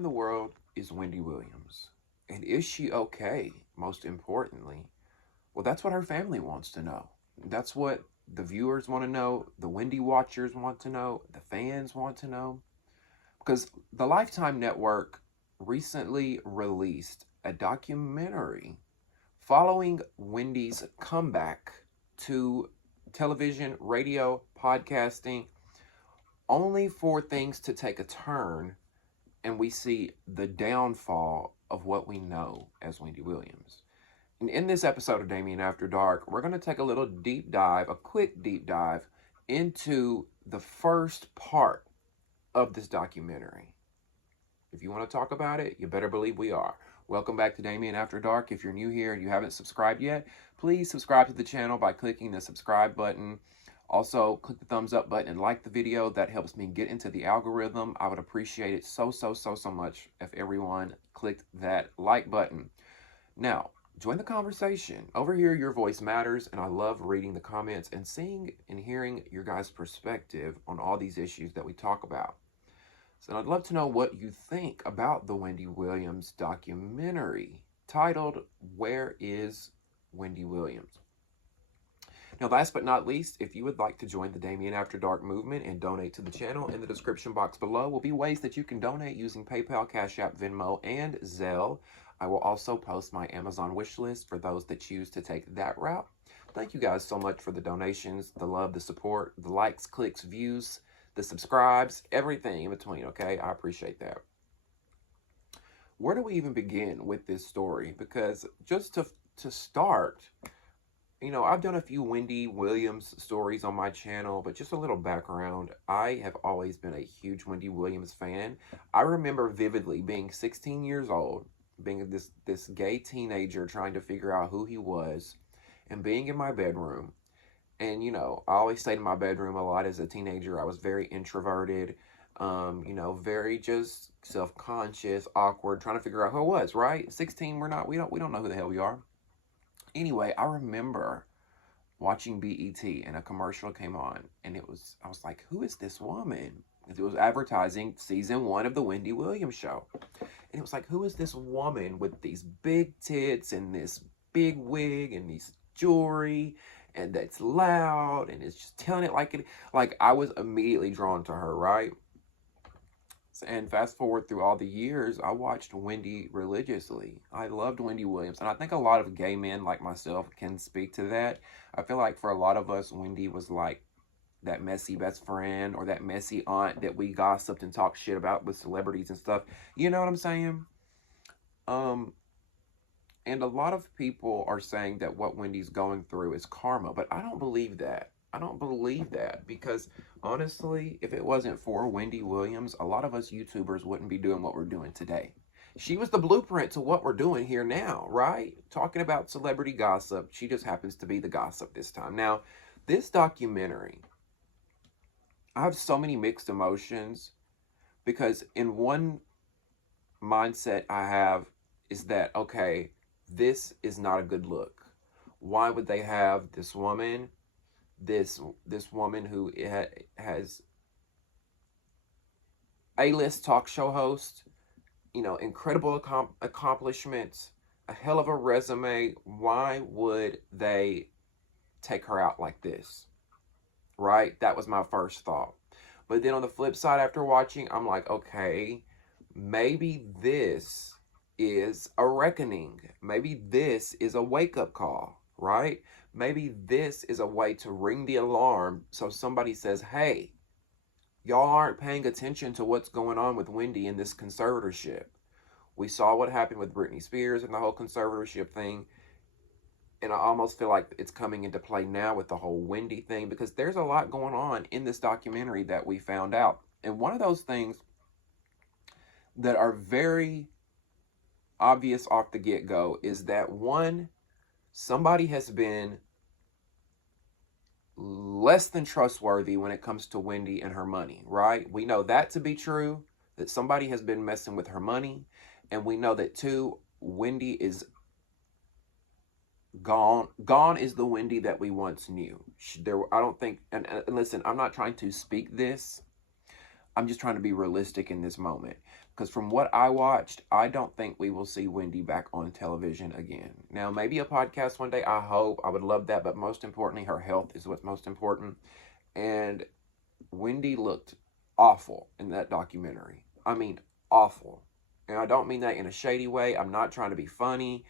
in the world is Wendy Williams? And is she okay, most importantly? Well, that's what her family wants to know. That's what the viewers want to know, the Wendy watchers want to know, the fans want to know. Because the Lifetime Network recently released a documentary following Wendy's comeback to television, radio, podcasting, only for things to take a turn and we see the downfall of what we know as Wendy Williams. And in this episode of Damien After Dark, we're going to take a little deep dive, a quick deep dive into the first part of this documentary. If you want to talk about it, you better believe we are. Welcome back to Damien After Dark. If you're new here and you haven't subscribed yet, please subscribe to the channel by clicking the subscribe button. Also, click the thumbs up button and like the video. That helps me get into the algorithm. I would appreciate it so much if everyone clicked that like button. Now, join the conversation. Over here, your voice matters, and I love reading the comments and seeing and hearing your guys' perspective on all these issues that we talk about. So I'd love to know what you think about the Wendy Williams documentary titled, Where is Wendy Williams? Now, last but not least, if you would like to join the Damien After Dark movement and donate to the channel, in the description box below will be ways that you can donate using PayPal, Cash App, Venmo, and Zelle. I will also post my Amazon wish list for those that choose to take that route. Thank you guys so much for the donations, the love, the support, the likes, clicks, views, the subscribes, everything in between, okay? I appreciate that. Where do we even begin with this story? Because just to start, you know, I've done a few Wendy Williams stories on my channel, but just a little background. I have always been a huge Wendy Williams fan. I remember vividly being 16 years old, being this gay teenager trying to figure out who he was, and being in my bedroom. And, you know, I always stayed in my bedroom a lot as a teenager. I was very introverted, you know, very just self-conscious, awkward, trying to figure out who I was, right? 16, we don't know who the hell we are. Anyway, I remember watching BET and a commercial came on, and I was like, who is this woman? It was advertising season 1 of the Wendy Williams show. And it was like, who is this woman with these big tits and this big wig and these jewelry and that's loud and it's just telling it like it, like I was immediately drawn to her, right? And fast forward through all the years, I watched Wendy religiously. I loved Wendy Williams. And I think a lot of gay men like myself can speak to that. I feel like for a lot of us, Wendy was like that messy best friend or that messy aunt that we gossiped and talked shit about with celebrities and stuff. You know what I'm saying? And a lot of people are saying that what Wendy's going through is karma. But I don't believe that. I don't believe that because honestly, if it wasn't for Wendy Williams, a lot of us YouTubers wouldn't be doing what we're doing today. She was the blueprint to what we're doing here now, right? Talking about celebrity gossip. She just happens to be the gossip this time. Now, this documentary, I have so many mixed emotions because in one mindset I have is that, okay, this is not a good look. Why would they have this woman? This woman who has A-list talk show host, you know, incredible accomplishments, a hell of a resume. Why would they take her out like this? Right? That was my first thought. But then on the flip side, after watching, I'm like, okay, maybe this is a reckoning. Maybe this is a wake-up call, right? Maybe this is a way to ring the alarm so somebody says, hey, y'all aren't paying attention to what's going on with Wendy in this conservatorship. We saw what happened with Britney Spears and the whole conservatorship thing. And I almost feel like it's coming into play now with the whole Wendy thing because there's a lot going on in this documentary that we found out. And one of those things that are very obvious off the get-go is that one, somebody has been less than trustworthy when it comes to Wendy and her money, right? We know that to be true, that somebody has been messing with her money. And we know that, two, Wendy is gone. Gone is the Wendy that we once knew. I don't think, and listen, I'm not trying to speak this. I'm just trying to be realistic in this moment. Because from what I watched, I don't think we will see Wendy back on television again. Now, maybe a podcast one day. I hope. I would love that. But most importantly, her health is what's most important. And Wendy looked awful in that documentary. I mean, awful. And I don't mean that in a shady way. I'm not trying to be funny.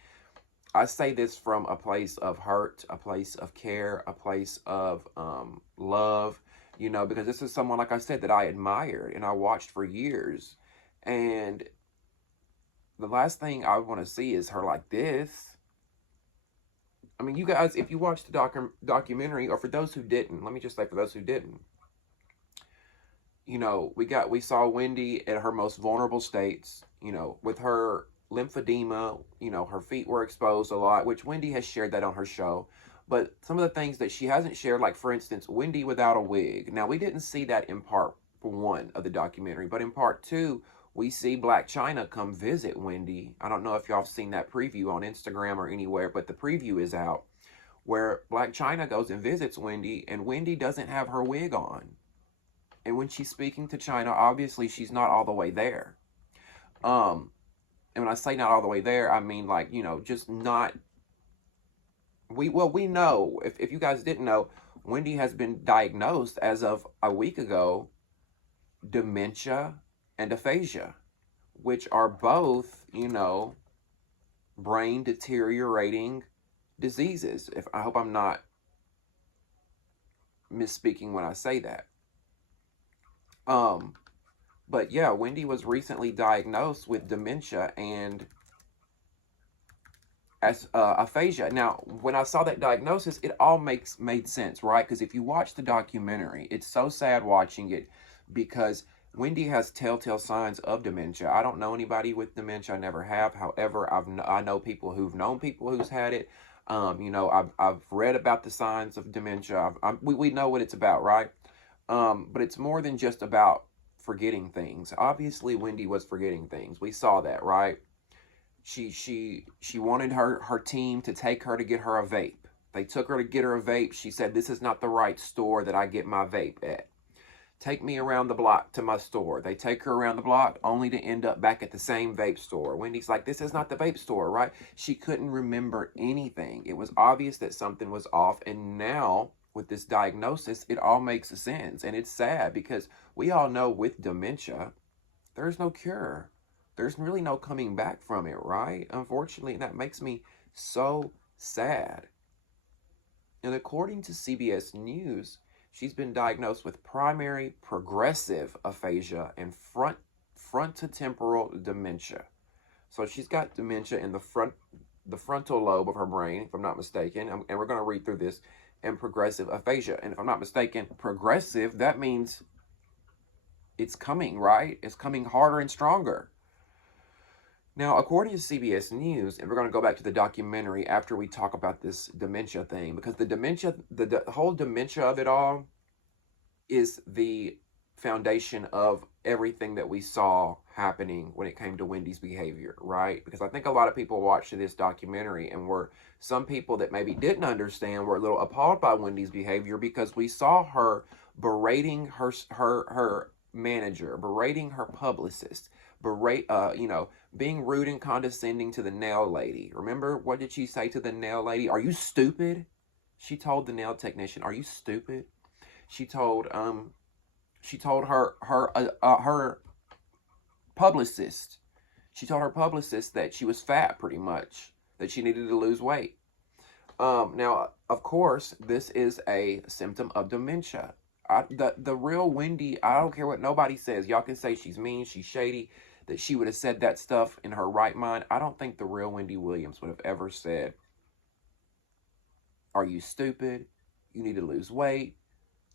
I say this from a place of hurt, a place of care, a place of love, you know, because this is someone, like I said, that I admired and I watched for years. And the last thing I want to see is her like this. I mean, you guys, if you watch the documentary, or for those who didn't, let me just say for those who didn't, you know, we saw Wendy at her most vulnerable states, you know, with her lymphedema, you know, her feet were exposed a lot, which Wendy has shared that on her show. But some of the things that she hasn't shared, like, for instance, Wendy without a wig. Now, we didn't see that in part 1 of the documentary, but in part 2, we see Black China come visit Wendy. I don't know if y'all have seen that preview on Instagram or anywhere, but the preview is out, where Black China goes and visits Wendy, and Wendy doesn't have her wig on. And when she's speaking to China, obviously she's not all the way there. And when I say not all the way there, I mean, like, you know, just not. We know, if you guys didn't know, Wendy has been diagnosed as of a week ago, dementia and aphasia, which are both, you know, brain deteriorating diseases. I hope I'm not misspeaking when I say that. But yeah, Wendy was recently diagnosed with dementia and aphasia. Now, when I saw that diagnosis, it all made sense, right? Because if you watch the documentary, it's so sad watching it, because Wendy has telltale signs of dementia. I don't know anybody with dementia. I never have. However, I know people who've known people who's had it. You know, I've read about the signs of dementia. We know what it's about, right? But it's more than just about forgetting things. Obviously, Wendy was forgetting things. We saw that, right? She wanted her team to take her to get her a vape. They took her to get her a vape. She said, "This is not the right store that I get my vape at. Take me around the block to my store." They take her around the block only to end up back at the same vape store. Wendy's like, "This is not the vape store," right? She couldn't remember anything. It was obvious that something was off. And now with this diagnosis, it all makes sense. And it's sad because we all know with dementia, there's no cure. There's really no coming back from it, right? Unfortunately, that makes me so sad. And according to CBS News, she's been diagnosed with primary progressive aphasia and frontotemporal dementia. So she's got dementia in the frontal lobe of her brain, if I'm not mistaken. And we're going to read through this. And progressive aphasia. And if I'm not mistaken, progressive, that means it's coming, right? It's coming harder and stronger. Now, according to CBS News, and we're going to go back to the documentary after we talk about this dementia thing, because the dementia, the whole dementia of it all is the foundation of everything that we saw happening when it came to Wendy's behavior, right? Because I think a lot of people watched this documentary and some people that maybe didn't understand were a little appalled by Wendy's behavior, because we saw her berating her manager, berating her publicist, being rude and condescending to the nail lady. Remember, what did she say to the nail lady? "Are you stupid?" She told the nail technician, "Are you stupid?" She told her publicist. She told her publicist that she was fat, pretty much, that she needed to lose weight. Now, of course, this is a symptom of dementia. The real Wendy, I don't care what nobody says. Y'all can say she's mean, she's shady, that she would have said that stuff in her right mind. I don't think the real Wendy Williams would have ever said, "Are you stupid? You need to lose weight.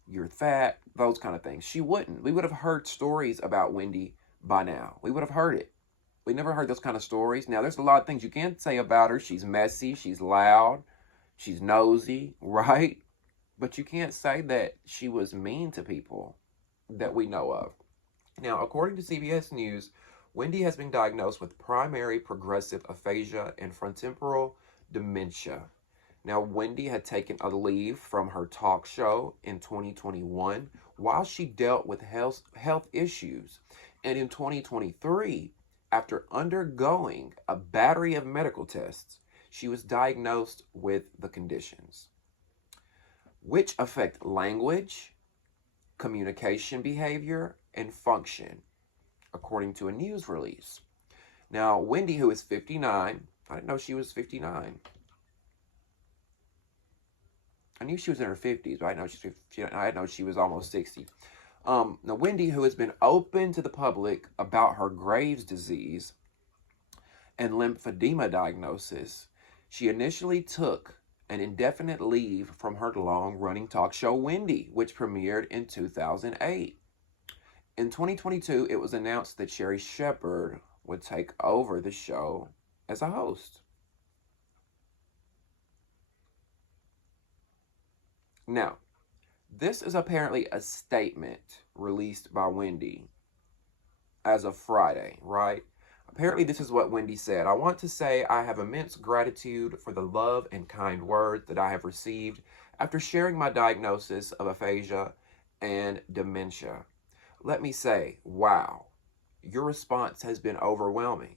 You're fat," those kind of things. She wouldn't. We would have heard stories about Wendy by now. We would have heard it. We never heard those kind of stories. Now, there's a lot of things you can't say about her. She's messy. She's loud. She's nosy, right? But you can't say that she was mean to people that we know of. Now, according to CBS News, Wendy has been diagnosed with primary progressive aphasia and frontotemporal dementia. Now, Wendy had taken a leave from her talk show in 2021 while she dealt with health issues. And in 2023, after undergoing a battery of medical tests, she was diagnosed with the conditions, which affect language, communication behavior, and function, according to a news release. Now, Wendy, who is 59, I didn't know she was 59. I knew she was in her 50s, but I didn't know she was almost 60. Now, Wendy, who has been open to the public about her Graves' disease and lymphedema diagnosis, she initially took an indefinite leave from her long-running talk show, Wendy, which premiered in 2008. In 2022, it was announced that Sherri Shepherd would take over the show as a host. Now, this is apparently a statement released by Wendy as of Friday, right? Apparently, this is what Wendy said. I want to say I have immense gratitude for the love and kind words that I have received after sharing my diagnosis of aphasia and dementia. Let me say, wow, your response has been overwhelming.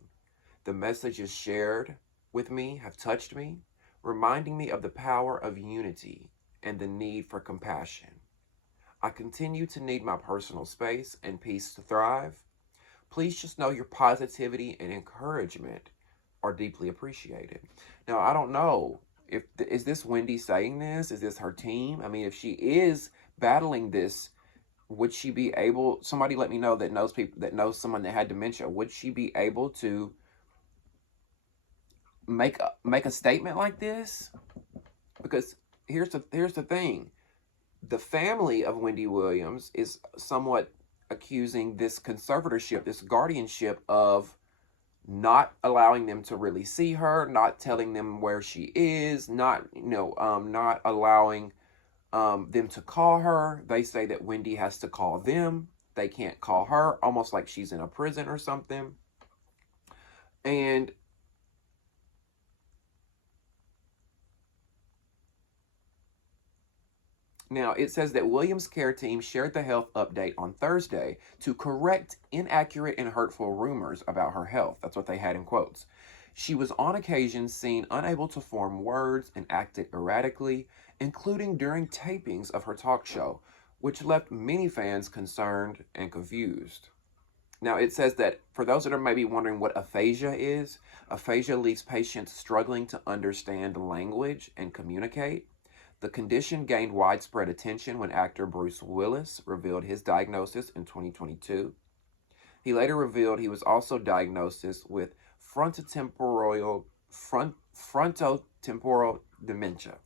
The messages shared with me have touched me, reminding me of the power of unity and the need for compassion. I continue to need my personal space and peace to thrive. Please just know your positivity and encouragement are deeply appreciated. Now, I don't know is this Wendy saying this? Is this her team? I mean, if she is battling this, would she be able, somebody let me know that knows people, that knows someone that had dementia, would she be able to make a statement like this? Because here's the thing. The family of Wendy Williams is somewhat accusing this conservatorship, this guardianship, of not allowing them to really see her, not telling them where she is, not allowing them to call her. They say that Wendy has to call them. They can't call her, almost like she's in a prison or something. And now, it says that Williams' care team shared the health update on Thursday to correct inaccurate and hurtful rumors about her health. That's what they had in quotes. She was on occasion seen unable to form words and acted erratically, including during tapings of her talk show, which left many fans concerned and confused. Now, it says that for those that are maybe wondering what aphasia is, aphasia leaves patients struggling to understand language and communicate. The condition gained widespread attention when actor Bruce Willis revealed his diagnosis in 2022. He later revealed he was also diagnosed with frontotemporal dementia.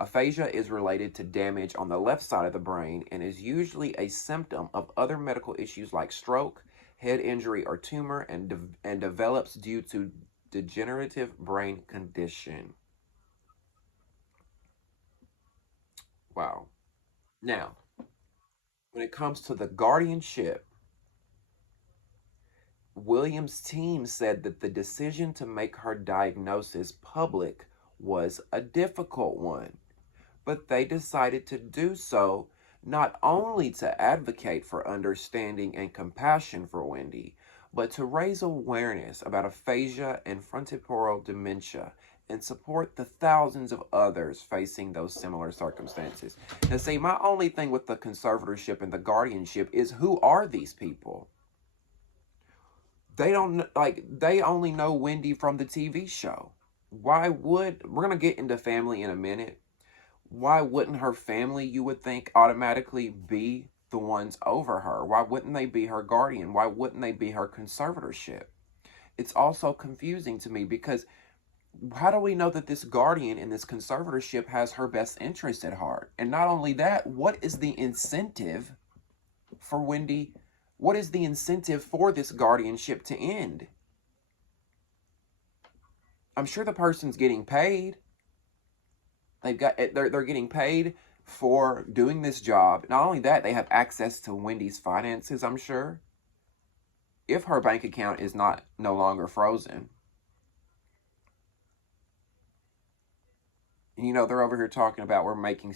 Aphasia is related to damage on the left side of the brain and is usually a symptom of other medical issues like stroke, head injury, or tumor, and develops due to degenerative brain condition. Wow. Now, when it comes to the guardianship, Williams' team said that the decision to make her diagnosis public was a difficult one, but they decided to do so not only to advocate for understanding and compassion for Wendy, but to raise awareness about aphasia and frontotemporal dementia and support the thousands of others facing those similar circumstances. Now, see, my only thing with the conservatorship and the guardianship is, who are these people? They only know Wendy from the TV show. We're going to get into family in a minute. Why wouldn't her family, you would think, automatically be the ones over her? Why wouldn't they be her guardian? Why wouldn't they be her conservatorship? It's also confusing to me, because how do we know that this guardian in this conservatorship has her best interest at heart? And not only that, what is the incentive for Wendy? What is the incentive for this guardianship to end? I'm sure the person's getting paid. They're getting paid for doing this job. Not only that, they have access to Wendy's finances, I'm sure, if her bank account is no longer frozen. You know, they're over here talking about we're making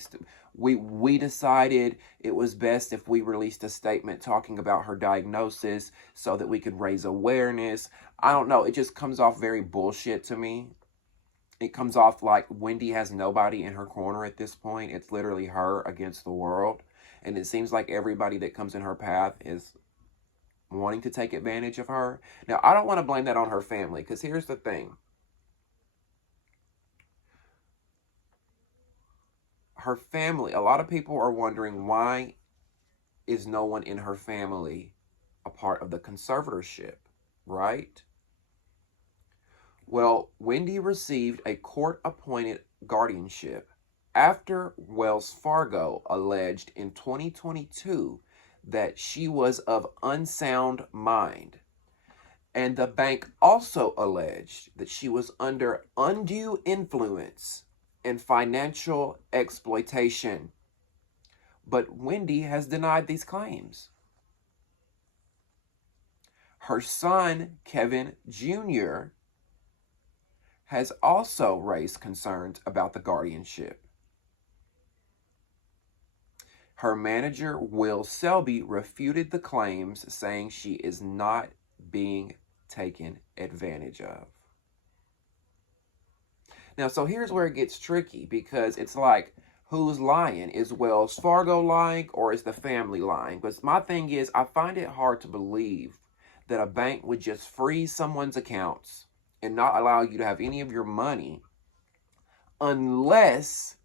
we decided it was best if we released a statement talking about her diagnosis so that we could raise awareness. I don't know, it just comes off very bullshit to me. It comes off like Wendy has nobody in her corner at this point. It's literally her against the world. And it seems like everybody that comes in her path is wanting to take advantage of her. Now, I don't want to blame that on her family, because here's the thing. Her family, a lot of people are wondering, why is no one in her family a part of the conservatorship, right? Well, Wendy received a court-appointed guardianship after Wells Fargo alleged in 2022 that she was of unsound mind. And the bank also alleged that she was under undue influence and financial exploitation. But Wendy has denied these claims. Her son, Kevin Jr., has also raised concerns about the guardianship. Her manager, Will Selby, refuted the claims, saying she is not being taken advantage of. Now, so here's where it gets tricky, because it's like, who's lying? Is Wells Fargo lying, or is the family lying? Because my thing is, I find it hard to believe that a bank would just freeze someone's accounts and not allow you to have any of your money unless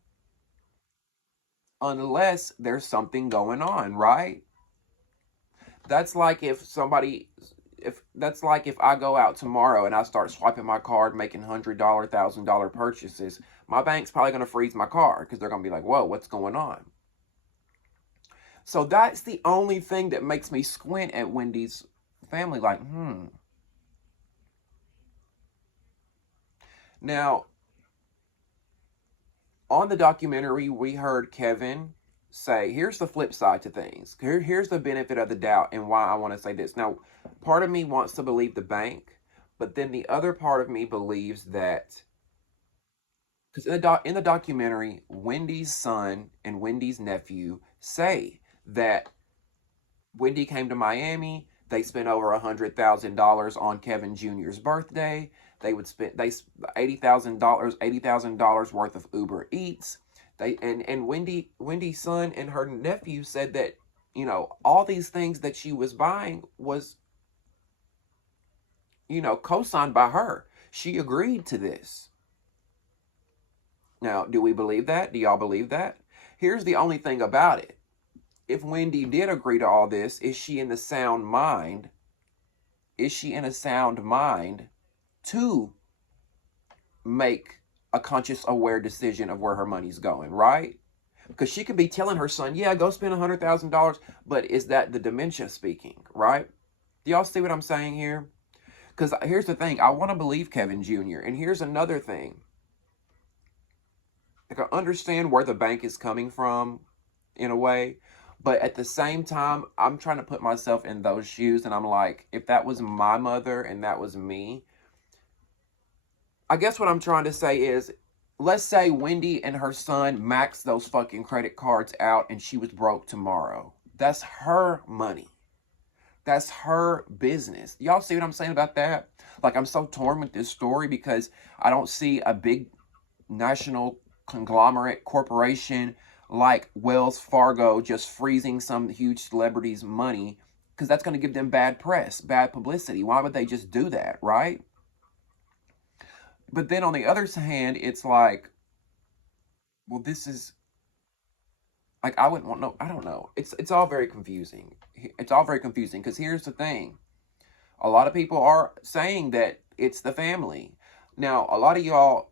there's something going on, right? That's like if I go out tomorrow and I start swiping my card, making $100, $1,000 purchases, my bank's probably going to freeze my card, because they're going to be like, whoa, what's going on? So that's the only thing that makes me squint at Wendy's family, like, Now, on the documentary, we heard Kevin say, here's the flip side to things. Here's the benefit of the doubt and why I want to say this. Now, part of me wants to believe the bank, but then the other part of me believes that, because in the documentary, Wendy's son and Wendy's nephew say that Wendy came to Miami. They spent over $100,000 on Kevin Jr.'s birthday. They spend $80,000 worth of Uber Eats. And Wendy's son and her nephew said that, you know, all these things that she was buying was, you know, co-signed by her. She agreed to this. Now, do we believe that? Do y'all believe that? Here's the only thing about it. If Wendy did agree to all this, is she in the sound mind? Is she in a sound mind to make a conscious, aware decision of where her money's going, right? Because she could be telling her son, yeah, go spend $100,000, but is that the dementia speaking, right? Do y'all see what I'm saying here? Because here's the thing, I want to believe Kevin Jr., and here's another thing. Like, I understand where the bank is coming from, in a way, but at the same time, I'm trying to put myself in those shoes, and I'm like, if that was my mother and that was me, I guess what I'm trying to say is, let's say Wendy and her son maxed those fucking credit cards out and she was broke tomorrow. That's her money. That's her business. Y'all see what I'm saying about that? Like, I'm so torn with this story because I don't see a big national conglomerate corporation like Wells Fargo just freezing some huge celebrity's money, because that's going to give them bad press, bad publicity. Why would they just do that, right? But then on the other hand, it's like, well, this is, like, I wouldn't want, no, I don't know. It's all very confusing. It's all very confusing, because here's the thing. A lot of people are saying that it's the family. Now, a lot of y'all,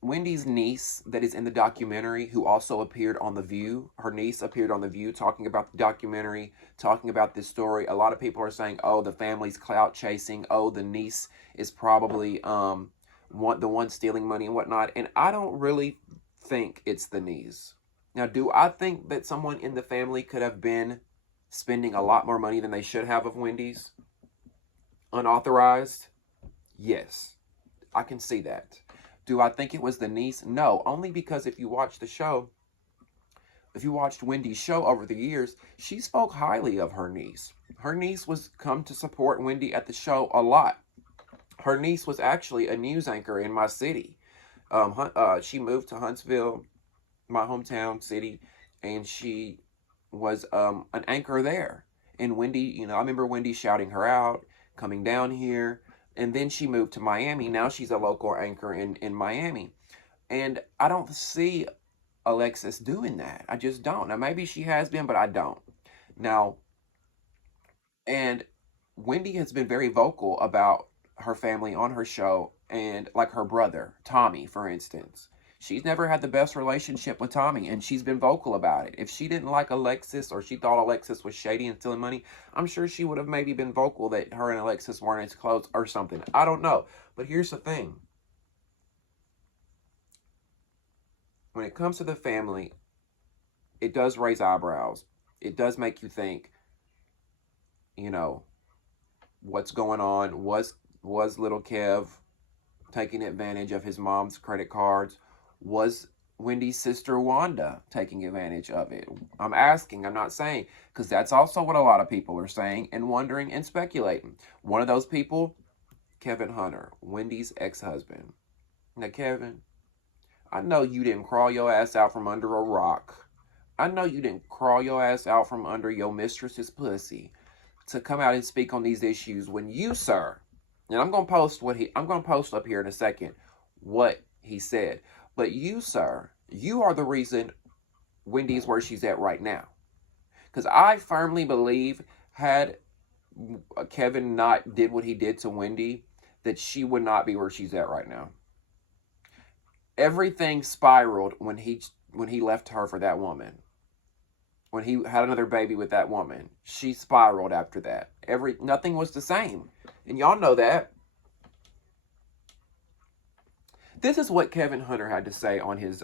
Wendy's niece that is in the documentary, who also appeared on The View, her niece appeared on The View talking about the documentary, talking about this story. A lot of people are saying, oh, the family's clout chasing. Oh, the niece is probably the one stealing money and whatnot. And I don't really think it's the niece. Now, do I think that someone in the family could have been spending a lot more money than they should have of Wendy's unauthorized? Yes, I can see that. Do I think it was the niece? No, only because if you watch the show, if you watched Wendy's show over the years, she spoke highly of her niece. Her niece was come to support Wendy at the show a lot. Her niece was actually a news anchor in my city. She moved to Huntsville, my hometown city, and she was an anchor there. And Wendy, I remember Wendy shouting her out, coming down here, and then she moved to Miami. Now she's a local anchor in Miami. And I don't see Alexis doing that. I just don't. Now, maybe she has been, but I don't. Now, and Wendy has been very vocal about her family on her show, and like her brother, Tommy, for instance. She's never had the best relationship with Tommy, and she's been vocal about it. If she didn't like Alexis, or she thought Alexis was shady and stealing money, I'm sure she would have maybe been vocal that her and Alexis weren't as close or something. I don't know. But here's the thing. When it comes to the family, it does raise eyebrows. It does make you think, what's going on? Was little Kev taking advantage of his mom's credit cards? Was Wendy's sister Wanda taking advantage of it? I'm asking, I'm not saying, because that's also what a lot of people are saying and wondering and speculating. One of those people, Kevin Hunter, Wendy's ex-husband. Now, Kevin, I know you didn't crawl your ass out from under a rock. I know you didn't crawl your ass out from under your mistress's pussy to come out and speak on these issues when you, sir, and I'm going to post up here in a second what he said. But you, sir, you are the reason Wendy's where she's at right now. Because I firmly believe had Kevin not did what he did to Wendy, that she would not be where she's at right now. Everything spiraled when he left her for that woman. When he had another baby with that woman, she spiraled after that. Nothing was the same. And y'all know that. This is what Kevin Hunter had to say on his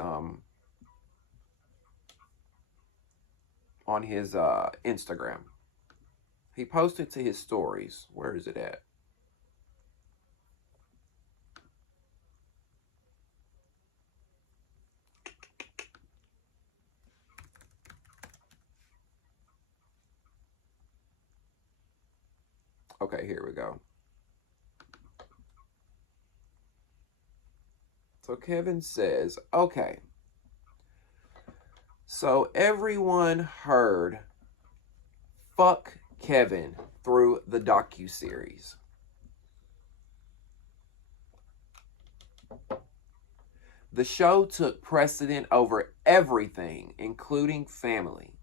Instagram. He posted to his stories. Where is it at? Okay, here we go. So Kevin says, okay, so everyone heard fuck Kevin through the docuseries. The show took precedent over everything, including family.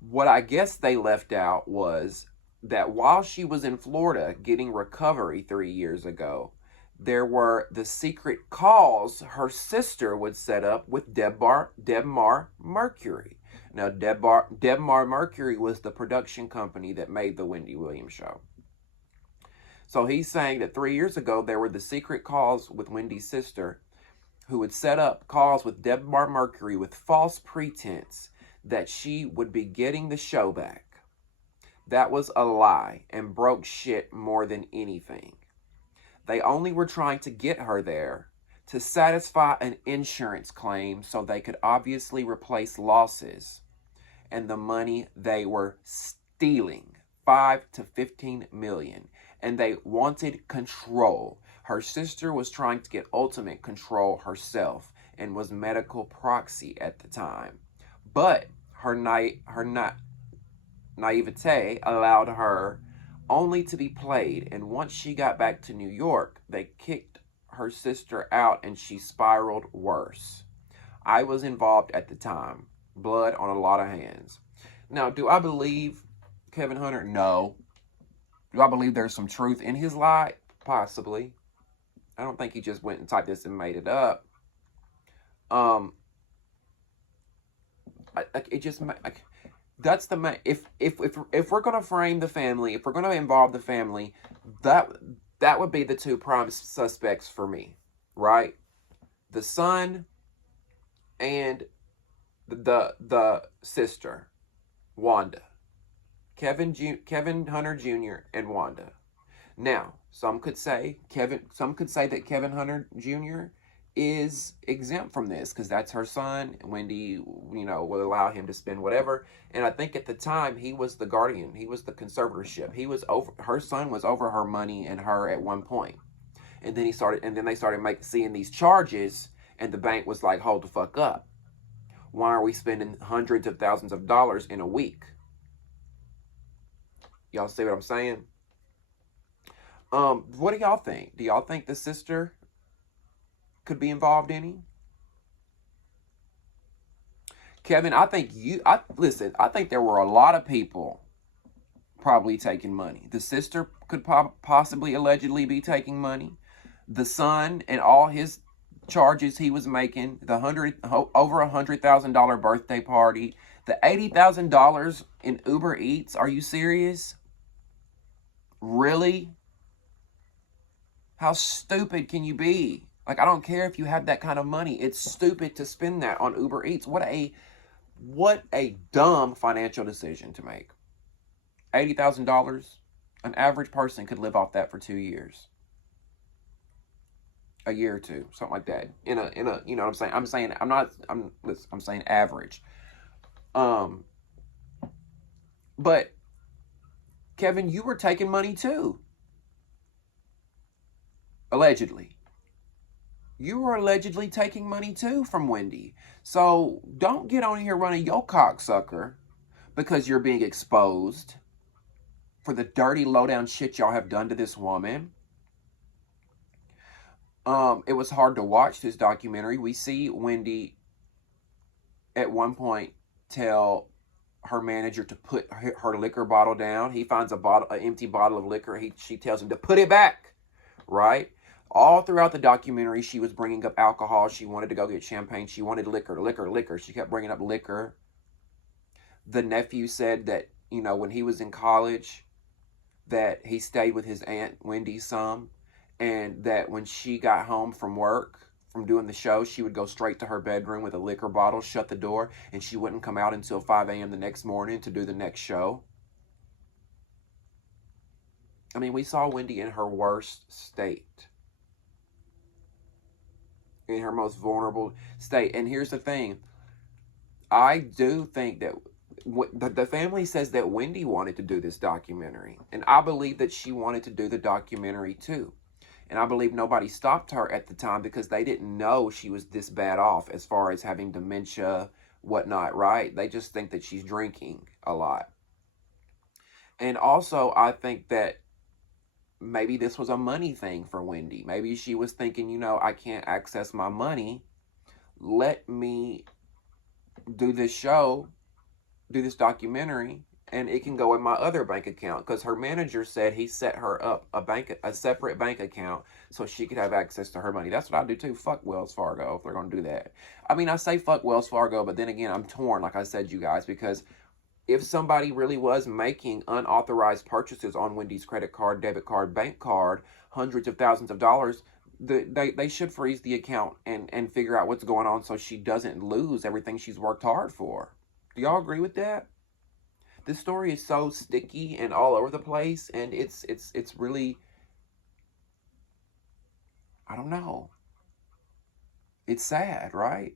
What I guess they left out was that while she was in Florida getting recovery 3 years ago, there were the secret calls her sister would set up with Debmar Mercury. Now, Debmar Mercury was the production company that made the Wendy Williams show. So he's saying that 3 years ago, there were the secret calls with Wendy's sister who would set up calls with Debmar Mercury with false pretense that she would be getting the show back. That was a lie and broke shit more than anything. They only were trying to get her there to satisfy an insurance claim so they could obviously replace losses and the money they were stealing, 5 to 15 million. And they wanted control. Her sister was trying to get ultimate control herself and was medical proxy at the time. But her naivete allowed her only to be played, and once she got back to New York, they kicked her sister out and she spiraled worse. I was involved at the time. Blood on a lot of hands. Now, do I believe Kevin Hunter? No. Do I believe there's some truth in his lie? Possibly. I don't think he just went and typed this and made it up. That's the main. If we're gonna frame the family, if we're gonna involve the family, that would be the two prime suspects for me, right? The son and the sister, Wanda, Kevin Hunter Jr. and Wanda. Now, some could say that Kevin Hunter Jr. is exempt from this because that's her son. Wendy, will allow him to spend whatever. And I think at the time he was the guardian. He was the conservatorship. He was over, her son was over her money and her at one point. And then they started seeing these charges, and the bank was like, hold the fuck up. Why are we spending hundreds of thousands of dollars in a week? Y'all see what I'm saying? What do y'all think? Do y'all think the sister could be involved any? Kevin, I think there were a lot of people probably taking money. The sister could possibly allegedly be taking money. The son and all his charges he was making, the over $100,000 birthday party, the $80,000 in Uber Eats. Are you serious? Really? How stupid can you be? Like, I don't care if you have that kind of money. It's stupid to spend that on Uber Eats. What a dumb financial decision to make. $80,000, an average person could live off that for 2 years. A year or two, something like that. In a, you know what I'm saying? I'm saying average. But Kevin, you were taking money too. Allegedly. You were allegedly taking money too from Wendy. So don't get on here running your cocksucker because you're being exposed for the dirty, low-down shit y'all have done to this woman. It was hard to watch this documentary. We see Wendy at one point tell her manager to put her liquor bottle down. He finds an empty bottle of liquor. She tells him to put it back, right? All throughout the documentary, she was bringing up alcohol. She wanted to go get champagne. She wanted liquor. She kept bringing up liquor. The nephew said that, when he was in college, that he stayed with his aunt Wendy some, and that when she got home from work, from doing the show, she would go straight to her bedroom with a liquor bottle, shut the door, and she wouldn't come out until 5 a.m. the next morning to do the next show. I mean, we saw Wendy in her worst state. In her most vulnerable state. And here's the thing. I do think that the family says that Wendy wanted to do this documentary. And I believe that she wanted to do the documentary too. And I believe nobody stopped her at the time because they didn't know she was this bad off as far as having dementia, whatnot, right? They just think that she's drinking a lot. And also, I think that maybe this was a money thing for Wendy. Maybe she was thinking, I can't access my money. Let me do this show, do this documentary, and it can go in my other bank account. Because her manager said he set her up a separate bank account so she could have access to her money. That's what I do too. Fuck Wells Fargo if they're going to do that. I mean, I say fuck Wells Fargo, but then again, I'm torn, like I said, you guys, because if somebody really was making unauthorized purchases on Wendy's credit card, debit card, bank card, hundreds of thousands of dollars, they should freeze the account and figure out what's going on so she doesn't lose everything she's worked hard for. Do y'all agree with that? This story is so sticky and all over the place, and it's really, I don't know. It's sad, right?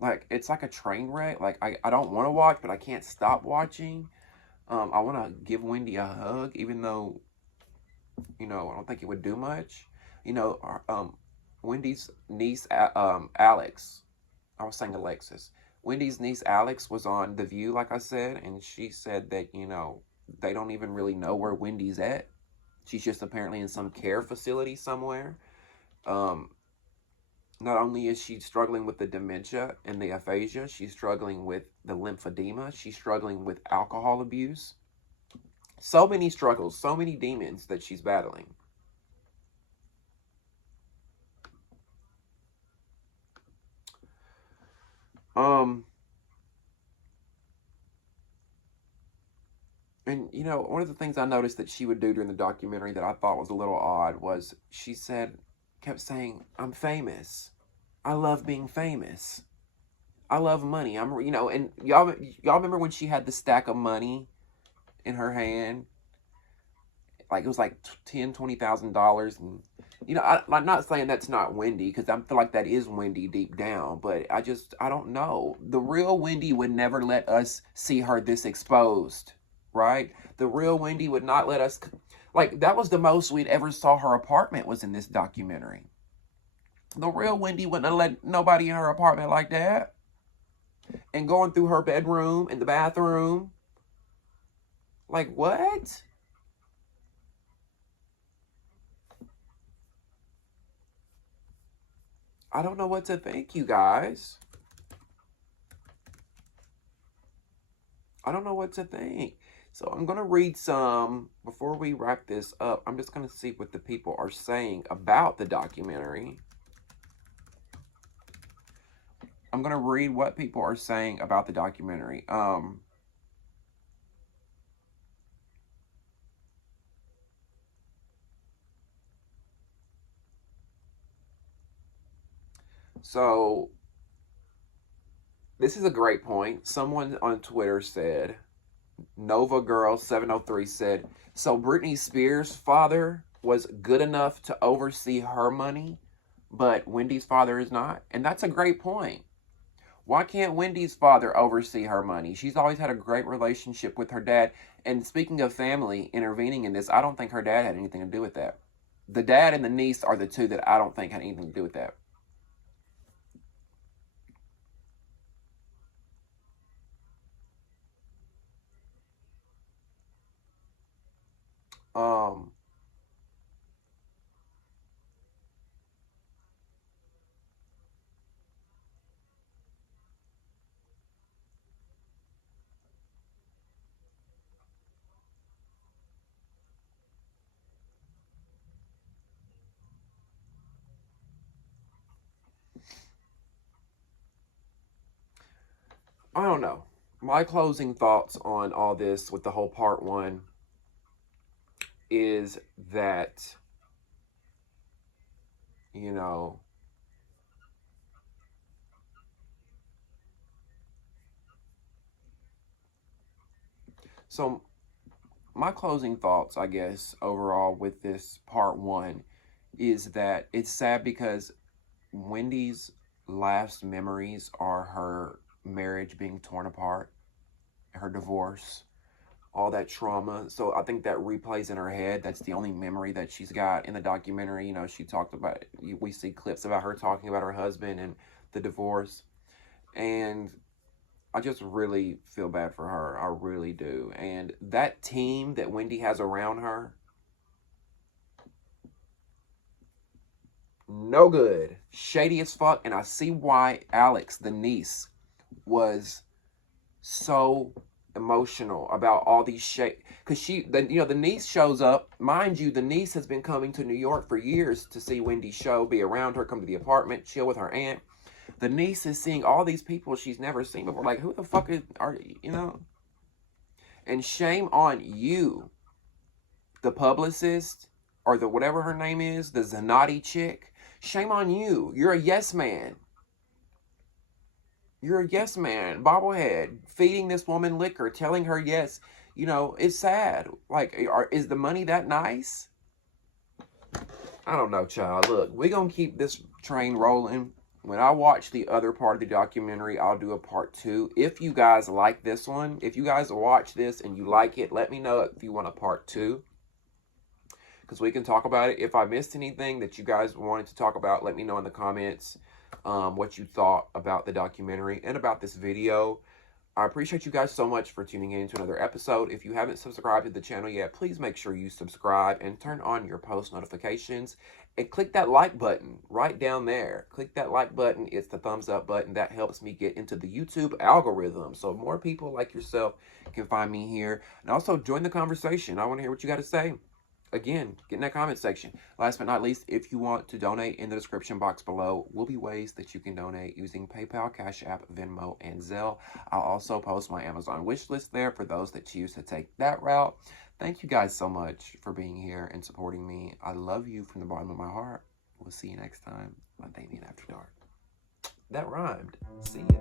Like, it's like a train wreck. Like, I don't want to watch, but I can't stop watching. I want to give Wendy a hug, even though, I don't think it would do much. Wendy's niece, Alex, I was saying Alexis. Wendy's niece, Alex, was on The View, like I said, and she said that, they don't even really know where Wendy's at. She's just apparently in some care facility somewhere. Not only is she struggling with the dementia and the aphasia, she's struggling with the lymphedema. She's struggling with alcohol abuse. So many struggles, so many demons that she's battling. And, one of the things I noticed that she would do during the documentary that I thought was a little odd was she kept saying, I'm famous. I love being famous. I love money. And y'all remember when she had the stack of money in her hand? Like, it was like $10,000, $20,000. And I'm not saying that's not Wendy, because I feel like that is Wendy deep down, but I don't know. The real Wendy would never let us see her this exposed, right? The real Wendy would not let us, like, that was the most we'd ever saw her apartment was in this documentary. The real Wendy wouldn't have let nobody in her apartment like that. And going through her bedroom and the bathroom. Like, what? I don't know what to think, you guys. I don't know what to think. So I'm going to read some, before we wrap this up, I'm just going to see what the people are saying about the documentary. I'm going to read what people are saying about the documentary. So this is a great point. Someone on Twitter said, Nova Girl 703 said, so Britney Spears' father was good enough to oversee her money, but Wendy's father is not. And that's a great point. Why can't Wendy's father oversee her money? She's always had a great relationship with her dad. And speaking of family intervening in this, I don't think her dad had anything to do with that. The dad and the niece are the two that I don't think had anything to do with that. I don't know. My closing thoughts on all this with the whole part one is that, you know, so my closing thoughts, I guess, overall with this part one is that it's sad because Wendy's last memories are her marriage being torn apart, her divorce, all that trauma. So I think that replays in her head. That's the only memory that she's got in the documentary. You know, she talked about, we see clips about her talking about her husband and the divorce. And I just really feel bad for her. I really do. And that team that Wendy has around her, no good. Shady as fuck. And I see why Alex, the niece, was so emotional about all these shit. Because the niece shows up. Mind you, the niece has been coming to New York for years to see Wendy's show, be around her, come to the apartment, chill with her aunt. The niece is seeing all these people she's never seen before. Like, who the fuck are you know? And shame on you, the publicist, or the whatever her name is, the Zanotti chick. Shame on you. You're a yes man. You're a yes man, bobblehead, feeding this woman liquor, telling her yes. You know, it's sad. Like, is the money that nice? I don't know, child. Look, we're going to keep this train rolling. When I watch the other part of the documentary, I'll do a part 2. If you guys like this one, if you guys watch this and you like it, let me know if you want a part 2. Because we can talk about it. If I missed anything that you guys wanted to talk about, let me know in the comments what you thought about the documentary and about this video. I appreciate you guys so much for tuning in to another episode. If you haven't subscribed to the channel yet, please make sure you subscribe and turn on your post notifications and click that like button right down there. Click that like button. It's the thumbs up button. That helps me get into the YouTube algorithm so more people like yourself can find me here. And also join the conversation. I want to hear what you got to say. Again, get in that comment section. Last but not least, if you want to donate, in the description box below will be ways that you can donate using PayPal, Cash App, Venmo, and Zelle. I'll also post my Amazon wish list there for those that choose to take that route. Thank you guys so much for being here and supporting me. I love you from the bottom of my heart. We'll see you next time on Damien After Dark. That rhymed. See ya.